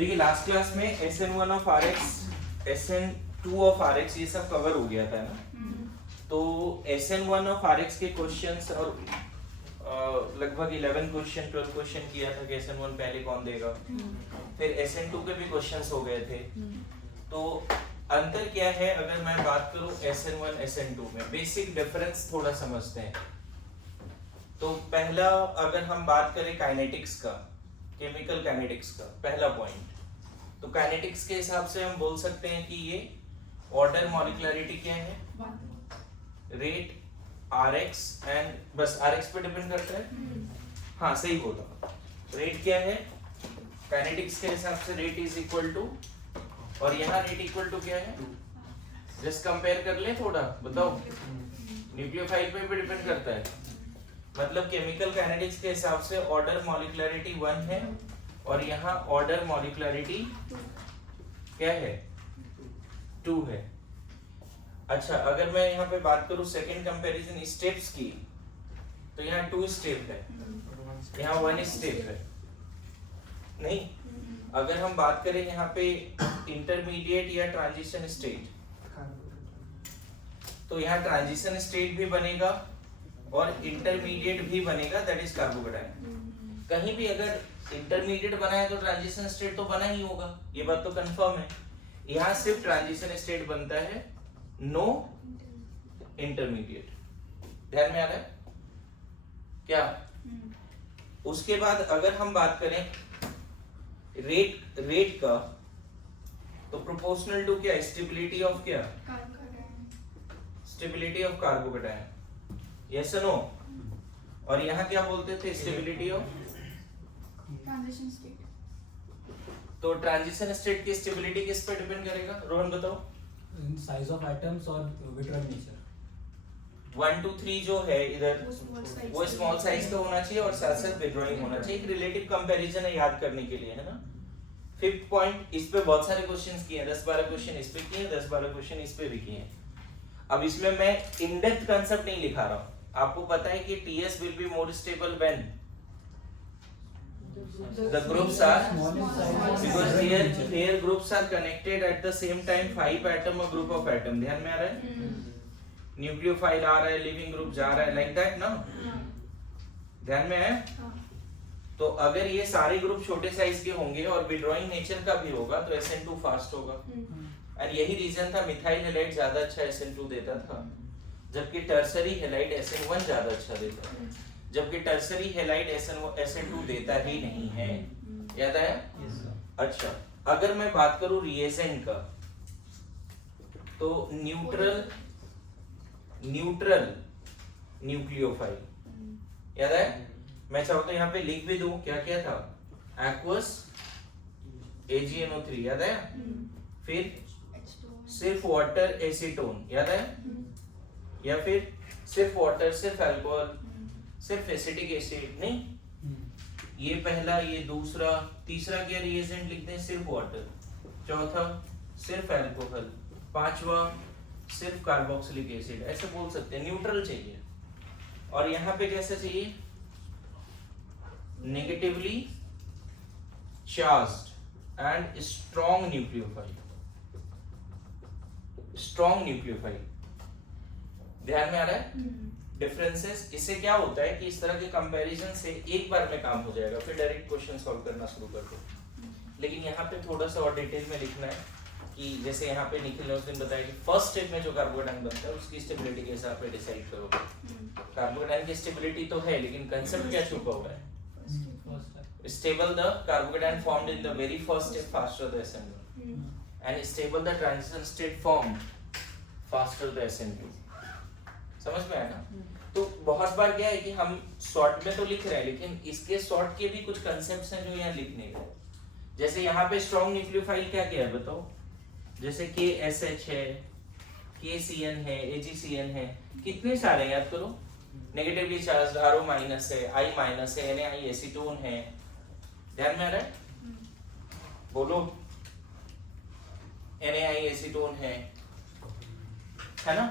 देखिए last class में SN1 of RX, SN2 of RX ये सब कवर हो गया था ना। तो SN1 ऑफ RX के क्वेश्चंस और लगभग 11 क्वेश्चन 12 क्वेश्चन किया था कि SN1 पहले कौन देगा। फिर SN2 के भी क्वेश्चंस हो गए थे। तो अंतर क्या है अगर मैं बात करूं SN1 SN2 में, बेसिक डिफरेंस थोड़ा समझते हैं। तो पहला अगर हम बात करें काइनेटिक्स का, केमिकल काइनेटिक्स का पहला पॉइंट, तो काइनेटिक्स के हिसाब से हम बोल सकते हैं कि ये ऑर्डर मॉलिक्युलरिटी क्या है, रेट Rx एंड बस Rx पे डिपेंड करता है। हाँ सही बोला, रेट क्या है काइनेटिक्स के हिसाब से, रेट इज इक्वल टू, और यहाँ रेट इक्वल टू क्या है, जस्ट कंपेयर कर ले थोड़ा, बताओ न्यूक्लियोफाइल पे भी डिपेंड करता है। मतलब केमिकल काइनेटिक्स के हिसाब से ऑर्डर मॉलिक्युलरिटी 1 है और यहाँ ऑर्डर मॉलिक्युलरिटी क्या है 2 है। अच्छा अगर मैं यहाँ पे बात करूँ सेकेंड कंपैरिजन स्टेप्स की, तो यहाँ 2 स्टेप है, यहाँ 1 स्टेप है। नहीं, अगर हम बात करें यहाँ पे इंटरमीडिएट या ट्रांजिशन स्टेट, तो यहाँ ट्रांजिशन स्टेट भी बनेगा और इंटरमीडिएट भी बनेगा, दैट इज कार्बोकेटायन। कहीं भी अगर इंटरमीडिएट बना है तो ट्रांजिशन स्टेट तो बना ही होगा, ये बात तो कंफर्म है। यहाँ सिर्फ ट्रांजिशन स्टेट बनता है, नो इंटरमीडिएट। ध्यान में आ रहा है क्या? उसके बाद अगर हम बात करें रेट का, तो प्रोपोर्शनल टू क्या, स्टेबिलिटी ऑफ क्या, stability of carbocation, yes no. और यहाँ क्या बोलते थे, स्टेबिलिटी ऑफ ट्रांजिशन स्टेट। तो ट्रांजिशन स्टेट की स्टेबिलिटी किस पे डिपेंड करेगा, रोहन बताओ। साइज ऑफ एटम्स और विट्रोइक नेचर। 1 2 3 जो है इधर वो स्मॉल साइज का होना चाहिए और साथ साथ विड्रॉइंग होना चाहिए। एक रिलेटिव कंपैरिजन है, याद करने के लिए, है ना। फिफ्थ पॉइंट, इस पे बहुत सारे क्वेश्चंस किए हैं, 10-12 क्वेश्चन इस पे किए हैं, 10-12 क्वेश्चन इस पे भी किए हैं। अब इसमें मैं इन डेप्थ कांसेप्ट नहीं लिखा रहा हूं। आपको पता है कि TS will be more stable when the groups are because here groups are connected at the same time, 5 atom और group of atom। ध्यान में आ रहा है, न्यूक्लियोफाइल आ रहा है, लिविंग ग्रुप जा रहा है, लाइक दैट ना। ध्यान में है। तो अगर ये सारे ग्रुप छोटे साइज के होंगे और विड्रॉइंग नेचर का भी होगा तो SN2 फास्ट होगा। और यही रीजन था मिथाइल हैलाइड ज्यादा अच्छा SN2 देता था, जबकि टर्सरी हैलाइड SN1 ज्यादा अच्छा देता है, जबकि टर्सरी हैलाइड SN2 देता ही नहीं है। याद आया? अच्छा अगर मैं बात करूं रिएजेंट का, तो न्यूट्रल न्यूक्लियोफाइल, याद है? मैं चाहूँ तो यहाँ पे लिख भी दूं, क्या क्या था, एक्वस AgNO3, याद है? फिर सिर्फ वाटर एसीटोन, याद है? या फिर सिर्फ वाटर, सिर्फ अल्कोहल, सिर्फ एसिटिक एसिड, नहीं। ये पहला, ये दूसरा, तीसरा क्या रिएजेंट लिखते हैं, सिर्फ वाटर, चौथा सिर्फ अल्कोहल, पांचवा सिर्फ कार्बोक्सिलिक एसिड, ऐसे बोल सकते हैं। न्यूट्रल चाहिए। और यहाँ पे कैसा चाहिए, negatively charged and strong nucleophile, strong nucleophile. ध्यान में आ रहा है डिफरेंसेस? इससे क्या होता है कि इस तरह के कंपैरिजन से एक बार में काम हो जाएगा, फिर डायरेक्ट क्वेश्चन सॉल्व करना शुरू कर दो। लेकिन यहाँ पे थोड़ा सा और डिटेल में लिखना है कि जैसे यहाँ पे निखिल ने उस दिन बताया कि फर्स्ट स्टेप में जो कार्बोकेटायन बनता है उसकी स्टेबिलिटी के हिसाब से डिसाइड करो। कार्बोकेटायन की स्टेबिलिटी तो है, लेकिन कंसेप्ट क्या छुपा हुआ है, stable the carbocation formed in the very first step faster the SN1 and stable the transition state formed faster the SN2। समझ में आया ना? तो बहुत बार क्या है कि हम शॉर्ट में तो लिख रहे हैं, लेकिन इसके शॉर्ट के भी कुछ कंसेप्ट्स हैं जो यहाँ लिखने हैं। जैसे यहाँ पे स्ट्रॉन्ग न्यूक्लियोफाइल क्या क्या है बताओ, जैसे KSH है, KCN है, AgCN है, कितने सारे याद करो। नेगेटिवली चार्ज्ड RO माइनस है, I माइनस है, NaI एसीटोन है। ध्यान में आ रहा है? बोलो, NaI एसीटोन है ना।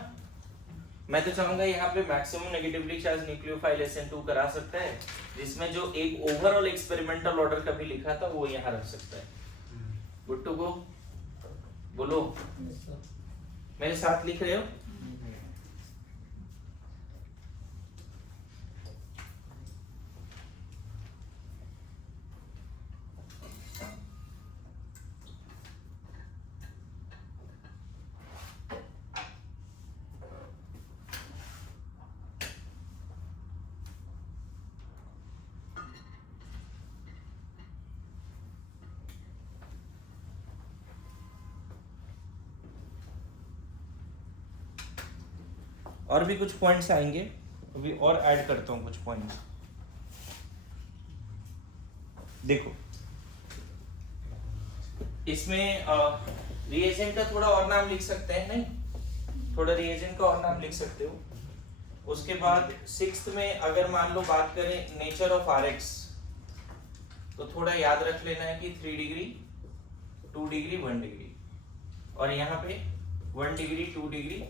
मैं तो चाहूंगा यहाँ पे maximum negatively charge nucleophile SN2 करा सकता है, जिसमें जो एक ओवरऑल एक्सपेरिमेंटल ऑर्डर का भी लिखा था वो यहाँ रख सकता है। Good to go? बोलो, मेरे साथ लिख रहे हो? और भी कुछ पॉइंट्स आएंगे, अभी और ऐड करता हूं कुछ पॉइंट्स। देखो इसमें रिएजेंट का थोड़ा और नाम लिख सकते हैं, नहीं थोड़ा रिएजेंट का और नाम लिख सकते हो। उसके बाद 6th में अगर मान लो बात करें नेचर ऑफ आरएक्स, तो थोड़ा याद रख लेना है कि 3 डिग्री 2 डिग्री 1 डिग्री, और यहाँ पे 1 डिग्री 2 डिग्री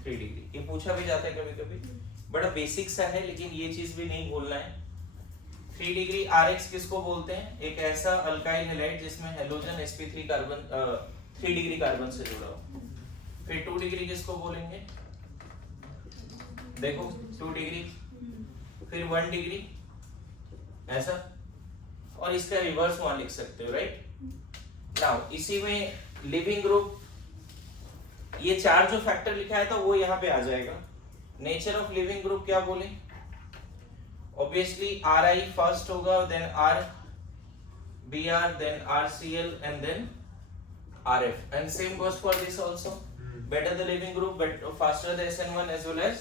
3 डिग्री। ये पूछा भी जाता है कभी कभी, बड़ा बेसिक सा है, लेकिन ये चीज भी नहीं भूलना है। 3 डिग्री आरएक्स किसको बोलते हैं? एक ऐसा अल्काइल हैलाइड जिसमें halogen sp3 carbon 3 degree carbon से जुड़ा हो। फिर 2 डिग्री किसको बोलेंगे? देखो 2 डिग्री, फिर 1 डिग्री ऐसा, और इसका रिवर्स वहां लिख सकते हो, राइट। नाउ इसी में लिविंग ग्रुप, ये 4 जो फैक्टर लिखा है था वो यहाँ पे आ जाएगा। नेचर ऑफ लिविंग ग्रुप क्या बोले? ऑब्वियसली Ri फर्स्ट होगा, then RBr, then RCl and then RF, and same goes for this also. Better the leaving group, but faster the SN1 as well as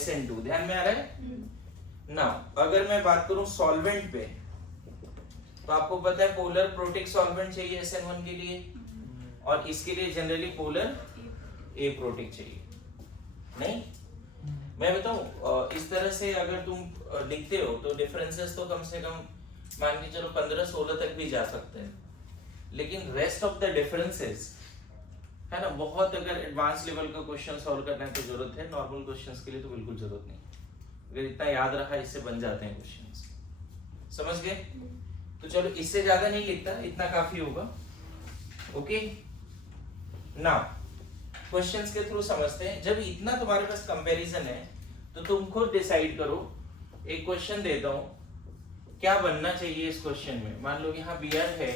SN2। ध्यान में आ रहा है? Now अगर मैं बात करूं सॉल्वेंट पे, तो आपको पता है पोलर प्रोटिक सॉल्वेंट चाहिए SN1 के लिए, और इसके लिए जनरली पोलर ए प्रोटिक चाहिए। नहीं, मैं बताऊं, इस तरह से अगर तुम लिखते हो तो डिफरेंसेस तो कम से कम मान के चलो 15-16 तक भी जा सकते हैं, लेकिन रेस्ट ऑफ द डिफरेंसेस है ना, बहुत अगर एडवांस लेवल का क्वेश्चन सॉल्व करना है तो जरूरत है, नॉर्मल क्वेश्चंस के लिए तो बिल्कुल जरूरत नहीं। अगर इतना याद रखा इससे बन जाते हैं क्वेश्चंस, समझ गए? तो चलो इससे ज्यादा नहीं लिखता, इतना काफी होगा। ओके, नाउ क्वेश्चंस के थ्रू समझते हैं। जब इतना तुम्हारे पास कंपैरिजन है तो तुम खुद डिसाइड करो। एक क्वेश्चन देता हूं, क्या बनना चाहिए इस क्वेश्चन में? मान लो यहाँ Br है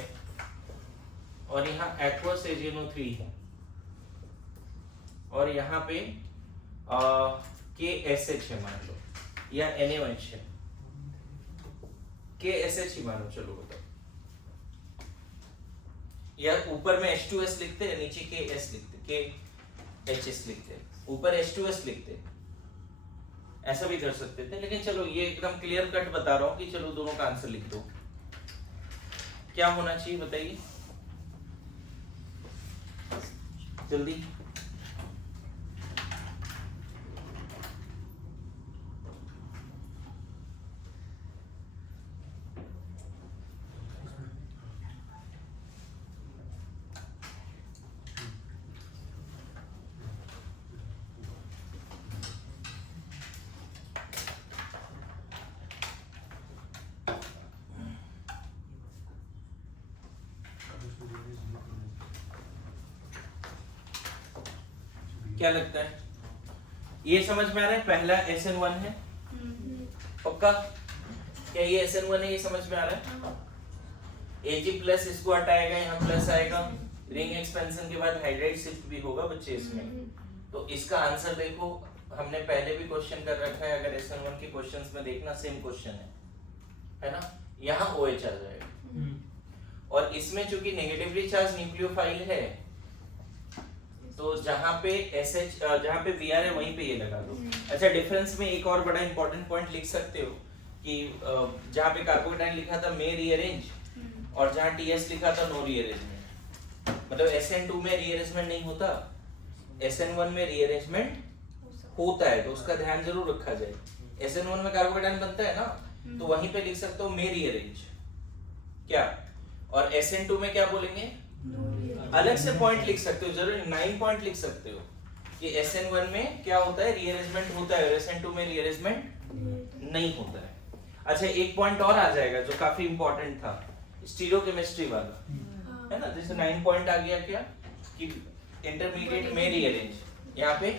और यहाँ एक्वस AgNO3 है, और यहाँ पे KSH है मान लो, या NaOH है। KSH ही मानो, चलो बताओ, या ऊपर में H2S लिखते हैं, नीचे KS लिखते, KHS लिखते हैं, ऊपर H2S लिखते हैं, ऐसा भी कर सकते थे, लेकिन चलो ये एकदम क्लियर कट बता रहा हूं कि चलो दोनों का आंसर लिख दो। क्या होना चाहिए बताइए जल्दी। क्या लगता है? ये समझ में आ रहा है? पहला SN1 है पक्का? क्या ये SN1 है? ये समझ में आ रहा है? Ag प्लस इसको हटाएगा, यहाँ प्लस आएगा, रिंग एक्सपेंशन के बाद हाइड्राइड शिफ्ट भी होगा बच्चे इसमें। तो इसका आंसर देखो, हमने पहले भी क्वेश्चन कर रखा है, अगर SN1 के क्वेश्चंस में देखना सेम क्वेश्चन है ना, यहाँ OH आ जाएगा, और इसमें चूंकि नेगेटिवली चार्ज न्यूक्लियोफाइल है तो जहां पे SH जहां पे Br है वहीं पे ये लगा दो। अच्छा, डिफरेंस में एक और बड़ा इंपॉर्टेंट पॉइंट लिख सकते हो कि जहां पे कार्बोकेटाइन लिखा था मे रीअरेंज, और जहां TS लिखा था नो रीअरेंजमेंट, मतलब SN2 में रीअरेंजमेंट नहीं होता, SN1 में रीअरेंजमेंट होता है, तो उसका ध्यान जरूर रखा जाए। SN1 में कार्बोकेटाइन बनता है ना, तो वहीं पे लिख सकते हो मे रीअरेंज क्या, और SN2 में क्या बोलेंगे? अलग से पॉइंट लिख सकते हो, जरूर 9 पॉइंट लिख सकते हो कि SN1 में क्या होता है? रीअरेंजमेंट होता है, और SN2 में रीअरेंजमेंट नहीं होता है। अच्छा, एक पॉइंट और आ जाएगा जो काफी इंपॉर्टेंट था, स्टीरियोकेमिस्ट्री वाला। है ना, जैसे 9 पॉइंट आ गया क्या कि इंटरमीडिएट में रीअरेंज, यहाँ पे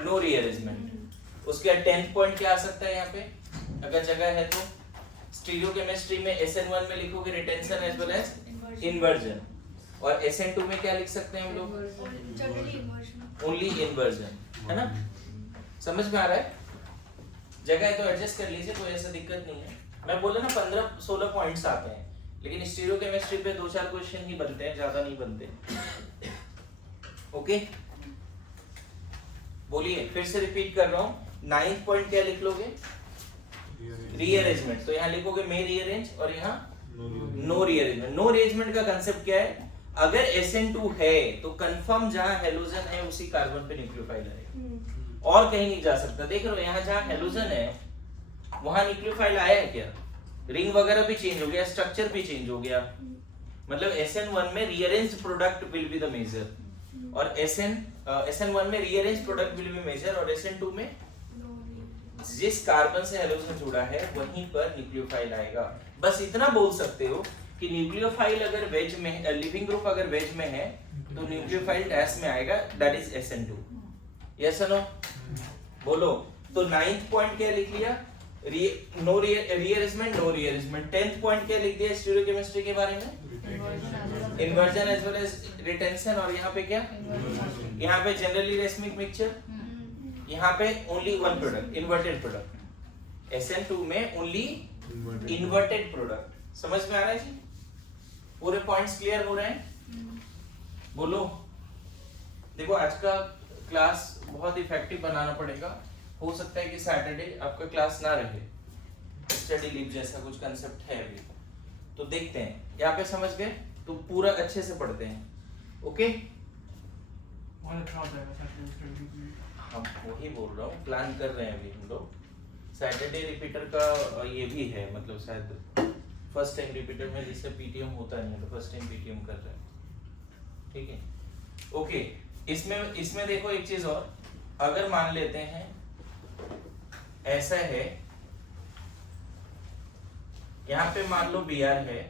नो रीअरेंजमेंट। उसके बाद 10 पॉइंट क्या आ सकता है यहाँ पे अगर जगह है तो, स्टीरियोकेमिस्ट्री में SN1 में लिखोगे retention as well as inversion, और SN2 में क्या लिख सकते हैं हम लोग, ओनली इन्वर्जन, है ना। समझ में आ रहा है, जगह है तो एडजस्ट कर लीजिए, कोई ऐसा दिक्कत नहीं है। मैं बोला ना 15-16 पॉइंट्स आते हैं, लेकिन स्टीरियोकेमिस्ट्री पे 2-4 क्वेश्चन ही बनते हैं, ज्यादा नहीं बनते। ओके, बोलिए, फिर से रिपीट कर रहा हूँ। 9th पॉइंट क्या लिख लोगे, रीअरेंजमेंट, तो यहाँ लिखोगे मे रीअरेंज और यहाँ नो रीअरेंजमेंट। नो रीअरेंजमेंट का कांसेप्ट क्या है, अगर SN2 है तो कंफर्म जहां हेलोजन है उसी कार्बन पे न्यूक्लियोफाइल आएगा, और कहीं नहीं जा सकता। देख रहे हो यहाँ जहां हेलोजन है वहां न्यूक्लियोफाइल आया है क्या, रिंग वगैरह भी चेंज हो गया, स्ट्रक्चर भी चेंज हो गया, मतलब SN1 में rearranged product will be the major, और SN1 में rearranged product will be major, और SN2 में जिस कार्बन से हेलोजन जुड़ा है वहीं पर न्यूक्लियोफाइल आएगा। बस इतना बोल सकते हो कि न्यूक्लियोफाइल अगर वेज में, लिविंग ग्रुप अगर वेज में है तो न्यूक्लियोफाइल डैश में आएगा, दैट इज SN2। यस और नो, बोलो। तो 9th पॉइंट क्या लिख लिया, no rearrangement, no rearrangement. 10th point क्या लिख दिया स्टीरियोकेमिस्ट्री के बारे में, inversion as well as retention, और यहाँ पे क्या, यहाँ पे जनरली रेसमिक मिक्सचर, यहाँ पे only one product, inverted product. SN2 में ओनली इन्वर्टेड प्रोडक्ट। समझ में आ रहा है जी, पूरे पॉइंट्स क्लियर हो रहे हैं, बोलो। देखो आज का क्लास बहुत इफेक्टिव बनाना पड़ेगा, हो सकता है कि सैटरडे आपका क्लास ना रहे, स्टडी लीव जैसा कुछ कंसेप्ट है अभी, तो देखते हैं। यहाँ पे समझ गए तो पूरा अच्छे से पढ़ते हैं, ओके। हम वही बोल रहा हूँ, प्लान कर रहे हैं अभी हम लोग। सैटरडे रिपीटर का ये भी है, मतलब शायद फर्स्ट टाइम रिपीटर में जिससे PTM होता नहीं है तो फर्स्ट टाइम PTM कर रहे हैं, ठीक है, ओके। इसमें देखो एक चीज और, अगर मान लेते हैं ऐसा है, यहाँ पे मान लो Br है,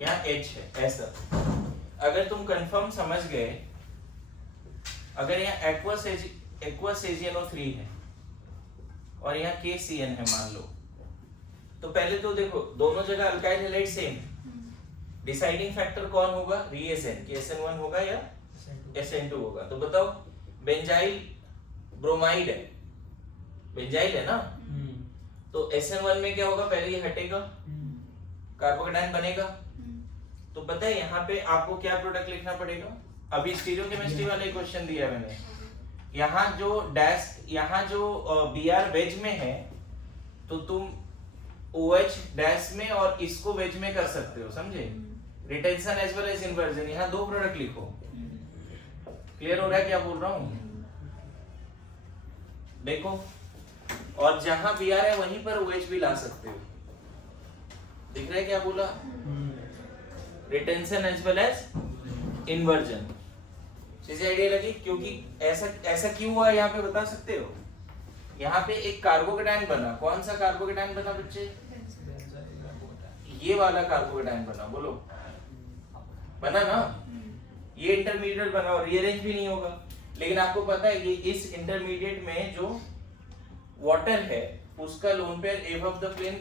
यहाँ H है, ऐसा अगर तुम कंफर्म समझ गए, अगर यहाँ एक्वस AgNO3 है और यहाँ KCN है मान लो, तो पहले तो देखो दोनों जगह alkyl halide same, deciding factor कौन होगा, रिएजेंट, SN1 होगा या SN2 होगा। तो बताओ, बेंजाइल ब्रोमाइड है, बेंजाइल है ना, तो SN1 में क्या होगा, पहले ये हटेगा, कार्बोकेटाइन बनेगा। तो पता है यहाँ पे आपको क्या प्रोडक्ट लिखना पड़ेगा, अभी स्टीरियोकेमिस्ट्री वाले क्वेश्चन दिया मैंने, यहाँ जो डैश, यहाँ जो Br वेज में है तो तुम OH डैश में और इसको वेज में कर सकते हो, समझे, retention as well as inversion, यहाँ 2 प्रोडक्ट लिखो। क्लियर हो रहा है क्या बोल रहा हूँ, देखो, और जहां Br है वहीं पर OH भी ला सकते हो, दिख रहा है क्या बोला, retention as well as inversion. चीजें आइडिया लगी, क्योंकि ऐसा क्यों हुआ यहाँ पे बता सकते हो, यहाँ पे एक कार्बोकेटाइन बना, कौन सा कार्बोकेटाइन बना बच्चे, ये वाला कार्बोकेटाइन बना, बोलो, बना ना, ये इंटरमीडिएट बना और रीअरेंज भी नहीं होगा, लेकिन आपको पता है कि इस इंटरमीडिएट में जो वाटर है उसका lone pair above the plane,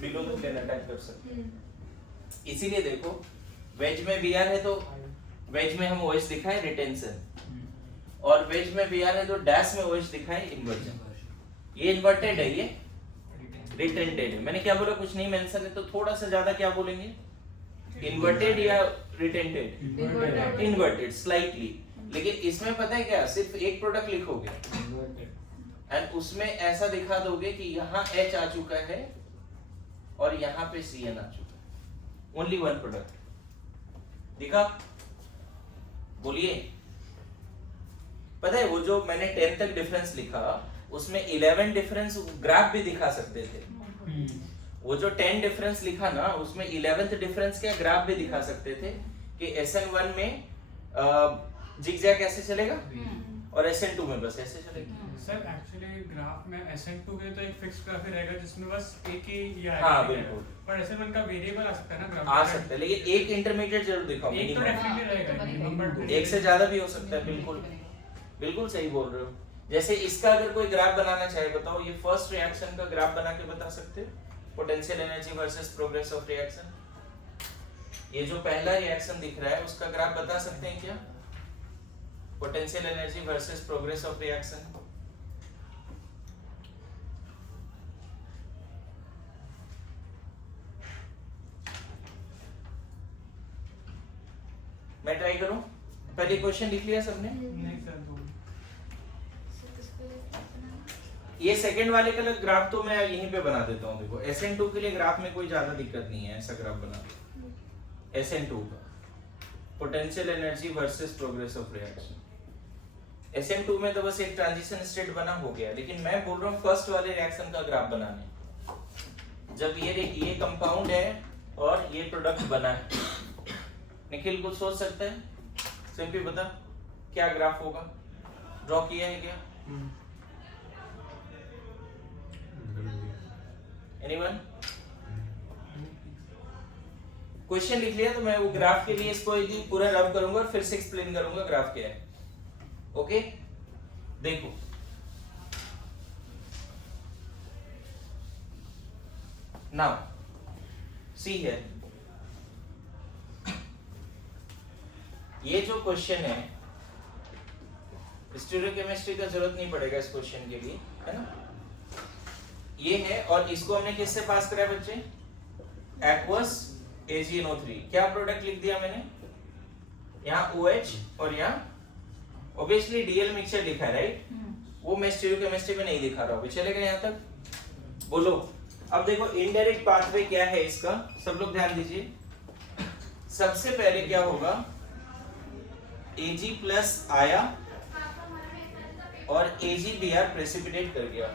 below the plane attack कर सकते हैं। इसीलिए देखो, वेज में Br है तो वेज में हम OH दिखाए रिटेंशन, और वेज में Br है तो डैश में OH दिखाए इन्वर्जन। ये इन्वर्टेड है, ये रिटेंटेड है। मैंने क्या बोला, कुछ नहीं मेंशन है तो थोड़ा सा ज्यादा क्या बोलेंगे, इन्वर्टेड या रिटेंटेड, इन्वर्टेड स्लाइटली। लेकिन इसमें पता है क्या, सिर्फ एक प्रोडक्ट लिखोगे एंड उसमें ऐसा दिखा दोगे कि यहाँ H आ चुका है और यहाँ पे CN आ चुका है, ओनली वन प्रोडक्ट दिखा, बोलिए। पता है वो जो मैंने 10 तक डिफरेंस लिखा उसमें 11 डिफरेंस ग्राफ भी दिखा सकते थे, वो जो 10 डिफरेंस लिखा ना उसमें 11th डिफरेंस क्या ग्राफ भी दिखा सकते थे कि SN1 में जिगजैग कैसे चलेगा और SN2 में बस ऐसे चलेगी। सर एक्चुअली ग्राफ में SN2 के तो एक फिक्स ग्राफ ही रहेगा जिसमें बस एक ही ये हाँ, आएगा, ठीक है? बिल्कुल। पर SN1 का वेरिएबल आ सकता है ना ग्राफ आ में? सकता है, लेकिन एक इंटरमीडिएट जरूर दिखाओ एक तो मिनिमम। डेफिनेटली रहेगा मिनिमम, बट एक से ज्यादा भी हो सकता है, बिल्कुल बिल्कुल सही बोल रहे हो। जैसे इसका अगर कोई ग्राफ बनाना चाहे, बताओ ये फर्स्ट रिएक्शन का ग्राफ बना के बता सकते हो, potential energy versus progress of reaction. ये जो पहला रिएक्शन दिख रहा है उसका ग्राफ बता सकते हैं क्या? Potential energy versus progress of reaction. मैं ट्राई करूं? पहले क्वेश्चन लिख लिया सबने? नहीं सर दो ये सेकंड वाले का ग्राफ तो मैं यहीं पे बना देता हूँ। देखो SN2 के लिए ग्राफ में कोई ज्यादा दिक्कत नहीं है, ऐसा ग्राफ बना दो। SN2 का potential energy versus progress of reaction. SN2 में तो बस एक ट्रांजिशन स्टेट बना हो गया, लेकिन मैं बोल रहा हूँ फर्स्ट वाले रिएक्शन का ग्राफ बनाने। जब ये कंपाउंड है और ये प्रोडक्ट बना है, निखिल कुछ सोच सकता है? सिंपली बता क्या ग्राफ होगा? ड्रॉ किया है क्या? एनीवन? क्वेश्चन लिख लिया तो मैं वो ग्राफ के लिए इसको एक पूरा रब करूंगा और फिर से एक्सप्लेन करूंगा ग्राफ क्या है। ओके देखो, नाउ सी है, ये जो क्वेश्चन है स्टीरियोकेमिस्ट्री का जरूरत नहीं पड़ेगा इस क्वेश्चन के लिए, है ना? ये है और इसको हमने किससे पास करा है बच्चे? Aqueous AgNO3। क्या प्रोडक्ट लिख दिया मैंने? यहाँ OH और यहाँ ऑब्वियसली DL मिक्सचर लिखा है, राइट? वो मैं स्टीरियोकेमिस्ट्री में नहीं दिखा रहा हूँ। चलेगा यहाँ तक? बोलो। अब देखो इनडायरेक्ट पाथवे क्या है इसका, सब लोग ध्यान दीजिए। सबसे पहले क्या होगा, Ag प्लस आया और AgBr प्रेसिपिटेट कर गया,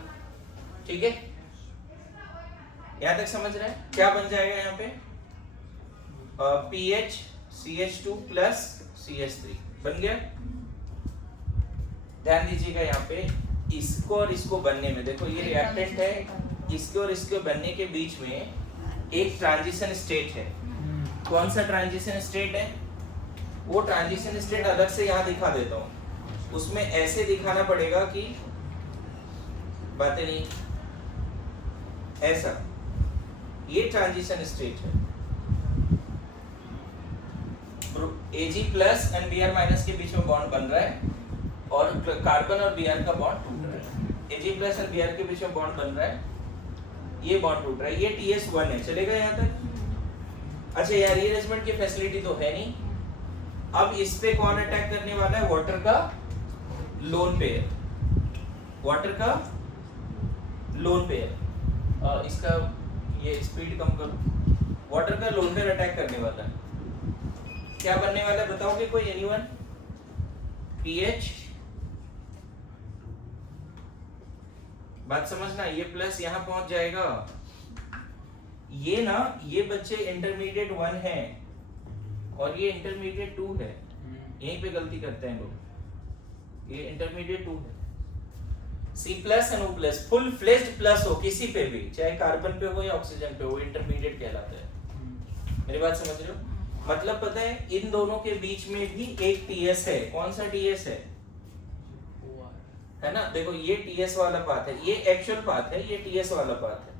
ठीक है? यहां तक समझ रहे हैं? क्या बन जाएगा यहाँ पे? PH CH2 प्लस CH3 बन गया। ध्यान दीजिएगा यहाँ पे, इसको और इसको बनने में, देखो ये रिएक्टेंट है, इसके और इसके बनने के बीच में एक ट्रांजिशन स्टेट है। कौन सा ट्रांजिशन स्टेट है? वो ट्रांजिशन स्टेट अलग से यहाँ दिखा देता हूँ। उसमें ऐसे दिखाना पड़ेगा कि बातें नहीं, ऐसा ये ट्रांजिशन स्टेट है। Ag plus and Br minus के बीच में बॉन्ड बन रहा है और कार्बन और Br का बॉन्ड टूट रहा है। Ag प्लस एंड Br के बीच में बॉन्ड बन रहा है, ये बॉन्ड टूट रहा है, ये TS1 है। चलेगा यहाँ तक? अच्छा यार, रीअरेंजमेंट की फैसिलिटी तो है नहीं। अब इस पे कौन अटैक करने वाला है? वाटर का लोन पेयर, वाटर का लोन पेयर। इसका ये स्पीड कम करो। वाटर का लोन पेयर अटैक करने वाला है। क्या बनने वाला है बताओगे कोई? एनीवन? पीएच, बात समझना, ये प्लस यहां पहुंच जाएगा। ये ना, ये बच्चे इंटरमीडिएट 1 है और ये इंटरमीडिएट 2 है। यहीं पे गलती करते हैं लोग। ये इंटरमीडिएट 2 है। C plus and O plus full fledged plus हो किसी पे भी, चाहे कार्बन पे हो या ऑक्सीजन पे हो, इंटरमीडिएट कहलाता है। मेरी बात समझ रहे हो? मतलब पता है, इन दोनों के बीच में भी एक TS है। कौन सा TS है ना? देखो ये TS वाला पाथ है, ये एक्चुअल पाथ है, ये TS वाला पाथ है।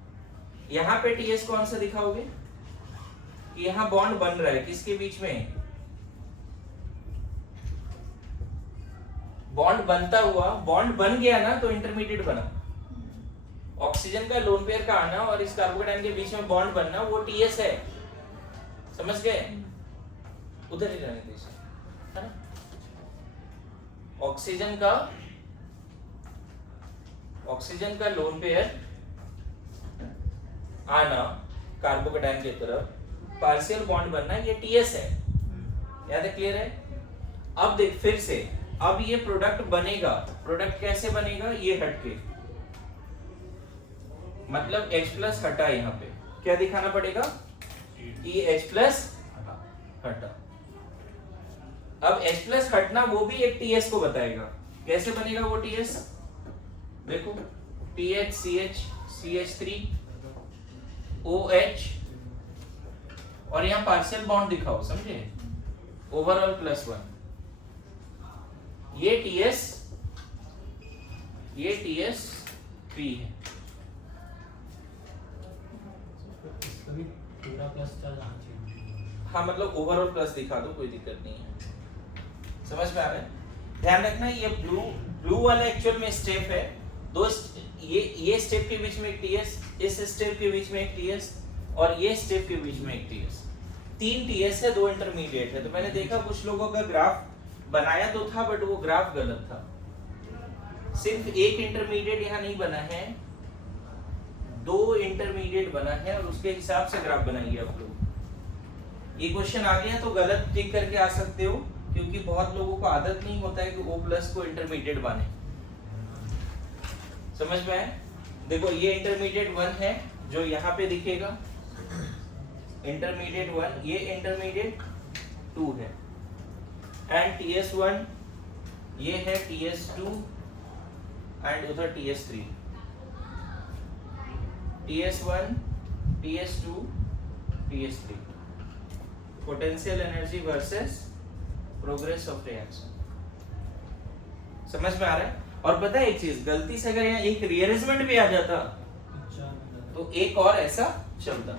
यहाँ पे TS कौन सा दिखाओगे? कि यहाँ बॉन्ड बन रहा है किसके बीच में? बॉन्ड बनता हुआ, बॉन्ड बन गया ना तो इंटरमीडिएट बना। ऑक्सीजन का लोन पेयर का आना और इस कार्बोकेटाइन के बीच में बॉन्ड बनना, वो TS है। समझ गए? उधर ही रहने दीजिए, है ना? ऑक्सीजन का लोन पेयर आना कार्बोकेटाइन की तरफ, पार्शियल बॉन्ड बनना, ये TS है। याद है? क्लियर है? अब देख फिर से, अब ये प्रोडक्ट बनेगा। प्रोडक्ट कैसे बनेगा? ये हटके, मतलब H प्लस हटा, यहाँ पे क्या दिखाना पड़ेगा? कि H प्लस हटा। अब H प्लस हटना वो भी एक TS को बताएगा। कैसे बनेगा वो टीएस? देखो TH CH CH3 OH और यहाँ पार्शियल बॉन्ड दिखाओ, समझे? ओवरऑल +1। ये TS3 है। इसका भी पूरा प्लस चार्ज आना चाहिए। हाँ मतलब ओवरऑल प्लस दिखा दो, कोई दिक्कत नहीं है। समझ में आ रहा है? ध्यान रखना ये ब्लू वाला एक्चुअल में स्टेप है। ये स्टेप के बीच में एक टीएस, इस स्टेप के बीच में एक टीएस और ये स्टेप के बीच में एक टीएस। 3 टीएस है, 2 इंटरमीडिएट है। तो मैंने देखा कुछ लोगों का ग्राफ बनाया तो था बट वो ग्राफ गलत था। सिर्फ एक इंटरमीडिएट यहाँ नहीं बना है, 2 इंटरमीडिएट बना है और उसके हिसाब से ग्राफ बनाइए आप लोग। ये क्वेश्चन आ गया तो गलत टिक करके आ सकते हो, क्योंकि बहुत लोगों को आदत नहीं होता है कि O+ को इंटरमीडिएट बने। समझ में आया? देखो ये इंटरमीडिएट 1 है जो यहाँ पे दिखेगा, इंटरमीडिएट 1, ये इंटरमीडिएट 2 है, एंड TS1 ये है TS2 एंड उधर TS3। TS1 TS2 TS3, potential energy versus progress of reaction. समझ में आ रहा है? और पता है एक चीज, गलती से अगर यहाँ एक रीअरेंजमेंट भी आ जाता तो एक और ऐसा चलता,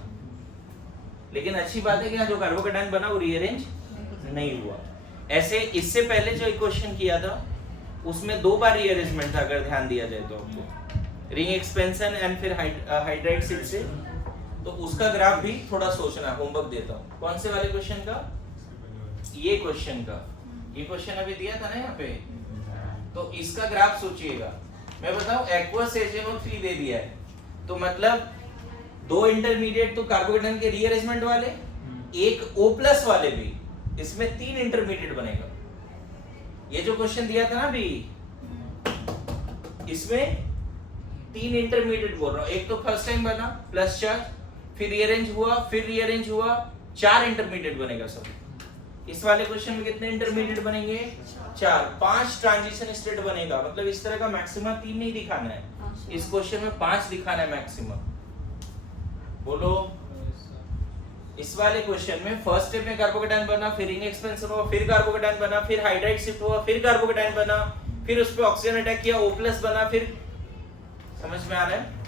लेकिन अच्छी बात है कि यहाँ जो कार्बोकेटायन बना वो रीअरेंज नहीं हुआ। ऐसे इससे पहले जो इक्वेशन किया था उसमें 2 बार रीअरेंजमेंट था, अगर ध्यान दिया जाए तो आपको, रिंग एक्सपेंशन एंड फिर हाइड्राइड सीट से। तो उसका ग्राफ भी थोड़ा सोचना, होमवर्क देता हूँ। कौन से वाले क्वेश्चन का? ये क्वेश्चन का। ये क्वेश्चन अभी दिया था ना यहाँ पे, तो इसका ग्राफ सोचिएगा। मैं बताऊं एक्वस HNO3 दे दिया है, तो मतलब 2 इंटरमीडिएट तो कार्बोकेटायन के रीअरेंजमेंट वाले, एक O+ वाले भी, इसमें 3 इंटरमीडिएट बनेगा। ये जो क्वेश्चन दिया था ना अभी, इसमें 3 इंटरमीडिएट बोल रहा हूं। एक तो फर्स्ट टाइम बना प्लस चार्ज, फिर रीअरेंज हुआ, फिर रीअरेंज हुआ, 4 इंटरमीडिएट बनेगा सब। इस वाले क्वेश्चन में कितने इंटरमीडिएट बनेंगे? 4। 5 ट्रांजिशन स्टेट बनेगा। मतलब इस तरह का मैक्सिमम 3 नहीं दिखाना है, इस क्वेश्चन में 5 दिखाना है मैक्सिमम। बोलो। इस वाले क्वेश्चन में फर्स्ट स्टेप में कार्बोकेटायन बना, फिर रिंग एक्सपेंशन हुआ, फिर कार्बोकेटायन बना, फिर हाइड्राइड शिफ्ट हुआ, फिर कार्बोकेटायन बना, फिर उस पे ऑक्सीजन अटैक किया, O+ बना, फिर। समझ में आ रहा है?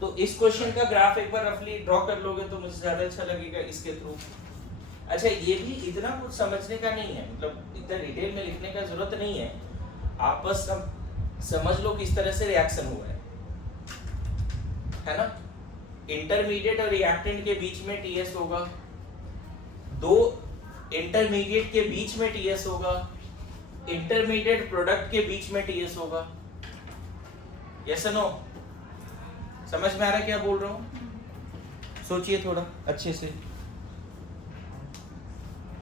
तो इस क्वेश्चन का ग्राफ एक बार रफली ड्रॉ कर लोगे तो मुझे ज्यादा अच्छा लगेगा इसके थ्रू। अच्छा ये भी इतना कुछ समझने का नहीं है, मतलब इतना डिटेल में लिखने का जरूरत नहीं है, आप बस समझ लो किस तरह से रिएक्शन हुआ है ना? इंटरमीडिएट और रिएक्टेंट के बीच में टीएस होगा, 2 इंटरमीडिएट के बीच में टीएस होगा, इंटरमीडिएट प्रोडक्ट के बीच में टीएस होगा। Yes no? समझ में आ रहा है क्या बोल रहा हूं? सोचिए थोड़ा अच्छे से।